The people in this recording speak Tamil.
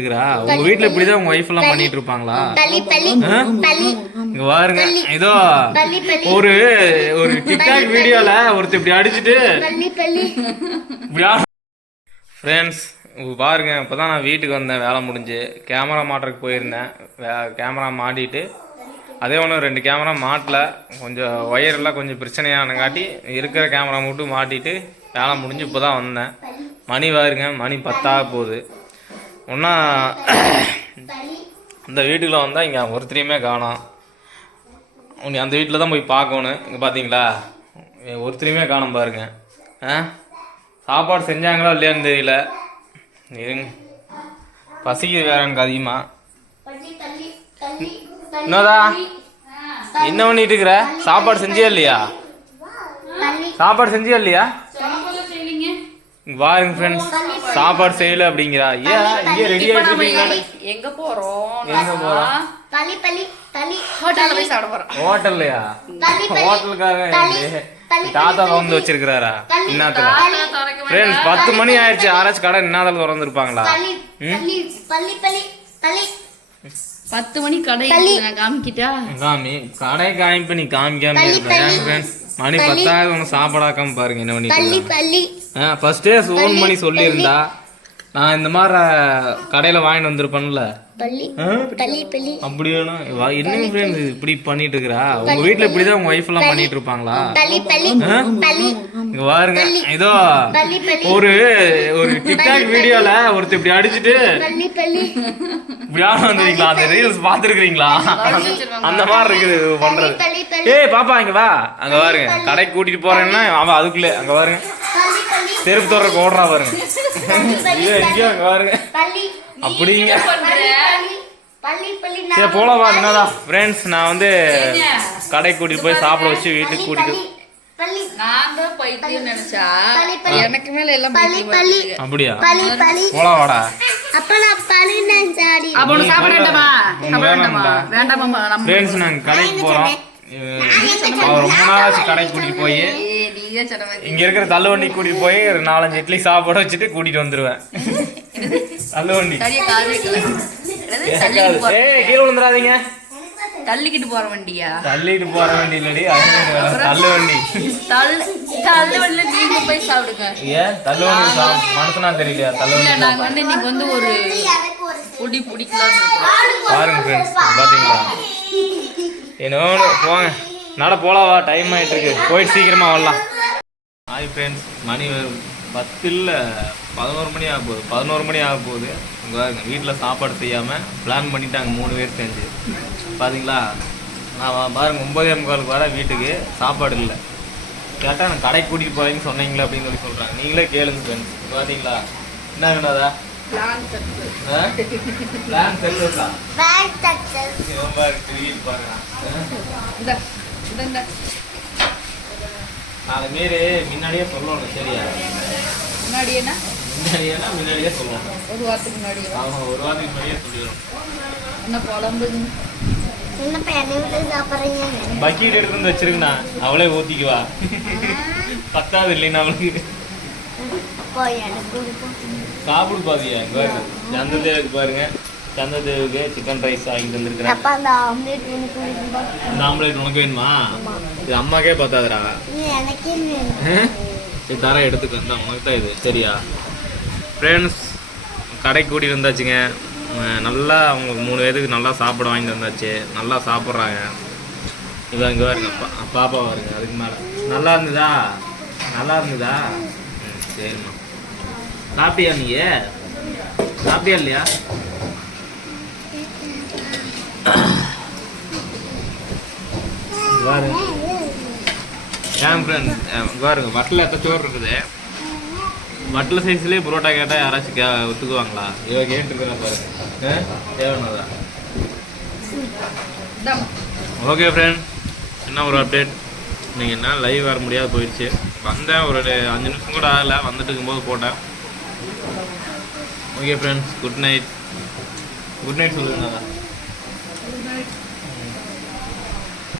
இருக்கிறா உங்க வீட்ல இப்படிதான் உங்க ஒய்ஃப் எல்லாம் பண்ணிட்டு இருப்பாங்களா? இங்க பாருங்க. ஏதோ பள்ளி ஒரு ஒரு டிக்டாக் வீடியோல ஒருத்தர் இப்படி அடிச்சுட்டு ஃப்ரெண்ட்ஸ் பாருங்க. இப்போதான் நான் வீட்டுக்கு வந்தேன். வேலை முடிஞ்சு. கேமரா மாட்டுறதுக்கு போயிருந்தேன். வே- கேமரா மாட்டிட்டு அதே ஒன்று ரெண்டு கேமரா மாட்டல. கொஞ்சம் ஒயரெல்லாம் கொஞ்சம் பிரச்சனையானங்காட்டி இருக்கிற கேமரா மட்டும் மாட்டிட்டு வேலை முடிஞ்சு இப்போ தான் வந்தேன். மணி பாருங்க. மணி பத்தாக போகுது. ஒன்றா இந்த வீட்டுக்குள்ளே வந்தால் இங்கே ஒருத்தரையுமே காணோம். உன்னை அந்த வீட்டில் தான் போய் பார்க்கணும். இங்கே பார்த்தீங்களா ஒருத்தரையுமே காணும் பாருங்க. ஆ? சாப்பாடு செஞ்சாங்களா இல்லையான்னு தெரியல. இருங்க. பசிக்குது வேற எனக்கு அதிகமாக என்னதா என்ன பண்ணிட்டு இருக்கிற? சாப்பாடு செஞ்சியா இல்லையா? சாப்பாடு செஞ்சியா இல்லையா? பாருங்க ஃப்ரெண்ட்ஸ் சாப்பாடு செய்யல அப்படிங்கிறா. ஏன்? இங்கே ரெடி இருக்கீங்களா? எங்க போறோம்? எங்க போறோம் பள்ளி பள்ளி பள்ளி ஹோட்டல்ல போய் சாப்பிட போறோம். ஹோட்டல்லையா? பள்ளி பள்ளி ஹோட்டலுக்காக தாத்தா வந்து வச்சிருக்கிறாரா? என்னத்துல ஃப்ரெண்ட்ஸ் பத்து மணி ஆயிடுச்சு. யாராச்சும் கடை என்னதில் திறந்துருப்பாங்களா? பத்து மணி கடை காமிக்கிட்டா? காமி கடை காமிப்பு நீ காமிக்காம இருக்க ஃப்ரெண்ட்ஸ் மணி பத்தாவது உனக்கு சாப்பாடாக்காம பாருங்க. என்ன பண்ணிட்டு ஃபர்ஸ்டே ஃபோன் பண்ணி சொல்லியிருந்தா. நான் இந்த மாதிரி கடையில் வாங்கிட்டு வந்திருப்பேன்ல. அப்படி வேணும் வா- என்ன ஃப்ரெண்ட்ஸ் இப்படி பண்ணிட்டு இருக்கிறா உங்க வீட்ல இப்படிதான் உங்க ஒய்ஃப் எல்லாம் பண்ணிட்டு இருப்பாங்களா பள்ளி பள்ளி. ஆ? பள்ளி. இங்க பாருங்க ஏதோ பள்ளி பள்ளி. ஒரு ஒரு டிக்டாக் வீடியோல ஒருத்தர் இப்படி அடிச்சுட்டு பள்ளி பள்ளி. இப்படி வந்துருக்கீங்களா? அந்த ரீல்ஸ் பாத்துருக்கீங்களா அந்த மாதிரி இருக்குது பண்றது. ஏய் பாப்பா இங்க வா. அங்க பாருங்க கடைக்கு கூட்டிட்டு போறேன்னா அவன் அதுக்குள்ளே அங்க பாருங்க. பள்ளி பள்ளி செருப்பு தோறக்கு ஓடுறா பாருங்க. இல்ல எங்கேயோ அங்க பாருங்க. அப்படிங்க. பள்ளி பள்ளி பள்ளி சரி போலவா என்னதான் ஃப்ரெண்ட்ஸ் நான் வந்து கடைக்கு கூட்டிட்டு போய் சாப்பிட வச்சு வீட்டுக்கு கூட்டிட்டு பள்ளி. நான் தான் பைத்தியம் நினைச்சா. பள்ளி, பள்ளி. எனக்கு மேல எல்லாம் பள்ளி, பைத்தியம் பள்ளி. வருது. அப்படியா? பள்ளி பள்ளி. போலவாடா அப்ப நான் பள்ளி நினைச்சாடி அப்ப உனக்கு சாப்பிட வேண்டாமா? உனக்கு சாப்பிட வேண்டாமா வேணாம்டா. வேண்டாமாம்மா நம்ம ஃப்ரெண்ட்ஸ் நாங்க கடைக்கு அவர் ரொம்ப நாளாச்சு கடைக்கு கூட்டிட்டு போய். இங்க இருக்கிற தள்ளுவண்டி கூட்டிட்டு போய் ஒரு நாலஞ்சு இட்லி சாப்பிட வச்சுட்டு கூட்டிட்டு வந்துருவேன். தள்ளுவண்டி. ஏய் கீழே விழுந்துடாதீங்க. தள்ளிக்கிட்டு போற வண்டியா? தள்ளிட்டு போற வண்டி இல்லடி தள்ளு வண்டி தள்ளு வண்டியில நீங்க போய் சாப்பிடுங்க. ஏன்? தள்ளு வண்டி மனுஷனா தெரியலையா? தள்ளு வண்டி நாங்க வந்து இன்னைக்கு வந்து ஒரு பொடி பிடிக்கலாம்னு இருக்கோம். பாருங்க ஃப்ரெண்ட்ஸ் பாத்தீங்களா? என்னோட போங்க. நட போலாவா? டைம் ஆயிட்டு இருக்கு. போயிட்டு சீக்கிரமா வரலாம். ஹாய் ஃப்ரெண்ட்ஸ் மணி ஒரு பத்து இல்லை பதினோரு மணி ஆக போகுது பதினோரு மணி ஆக போகுது உங்க பாருங்க வீட்டில் சாப்பாடு செய்யாமல் பிளான் பண்ணிட்டாங்க மூணு பேர் செஞ்சு பாத்தீங்களா? நான் பாருங்க ஒன்பதே முக்காலுக்கு வர வீட்டுக்கு சாப்பாடு இல்லை. கேட்டால் நான் கடைக்கு கூட்டிகிட்டு போகிறேன்னு சொன்னீங்களே அப்படின்னு சொல்லி சொல்கிறாங்க நீங்களே கேளுங்க ஃப்ரெண்ட்ஸ் பார்த்தீங்களா என்ன வேணாதா பிளான் வீட்டு பாருங்க. இந்த இந்த இந்த. நாலு மாரி முன்னாடியே சொல்லணும் சரியா? முன்னாடி என்ன முன்னாடியேனா முன்னாடியே சொல்லணும். ஒரு வாரத்துக்கு முன்னாடி அவங்க ஒரு வாரத்துக்கு முன்னாடியே என்ன குழம்பு? சாப்பிடுறீங்க? பக்கெட் எடுத்து வந்து அவளே ஊத்திக்குவா பத்தாவது இல்லைன்னா அவளுக்கு. சாப்பிடு பாதியா பாருங்க சந்ததேவுக்கு பாருங்க. சந்ததேவுக்கு சிக்கன் ரைஸ் வாங்கிட்டு வந்திருக்கிறேன் அப்ப அந்த ஆம்லேட் ஒன்று கொடுக்கும்பா இந்த ஆம்லேட் உனக்கு வேணுமா? இது அம்மாக்கே பார்த்தாதுடா எனக்கே சரி தர எடுத்துக்க இந்த உனக்கு தான் இது சரியா? ஃப்ரெண்ட்ஸ் கடைக்கு கூட்டிகிட்டு வந்தாச்சுங்க. நல்லா அவங்களுக்கு மூணு பேருக்கு நல்லா சாப்பிட வாங்கிட்டு வந்தாச்சு. நல்லா சாப்பிட்றாங்க. இதான் இங்கே பாருங்க பாப்பா பாருங்க அதுக்கு மேலே. நல்லா இருந்ததா? நல்லா இருந்ததா? சரிம்மா. சாப்பிட்டியா நீ? சாப்பிட்டியா இல்லையா? பாருங்க ஃப்ரெண்ட் வட்டில் எத்த சோறு இருக்குது? வட்டில் சைஸ்லேயே புரோட்டா கேட்டால் யாராச்சும் கே ஒத்துக்குவாங்களா? இவ கேட்டுருக்கிறா பாருங்க தேவையானதா? ஓகே ஃப்ரெண்ட் என்ன ஒரு அப்டேட் நீங்கள் என்ன? லைவ் வர முடியாது போயிடுச்சு. வந்தேன். ஒரு அஞ்சு நிமிஷம் கூட ஆகலை. வந்துட்டு இருக்கும்போது போட்டேன். Okay friends good night good night சொல்லுங்க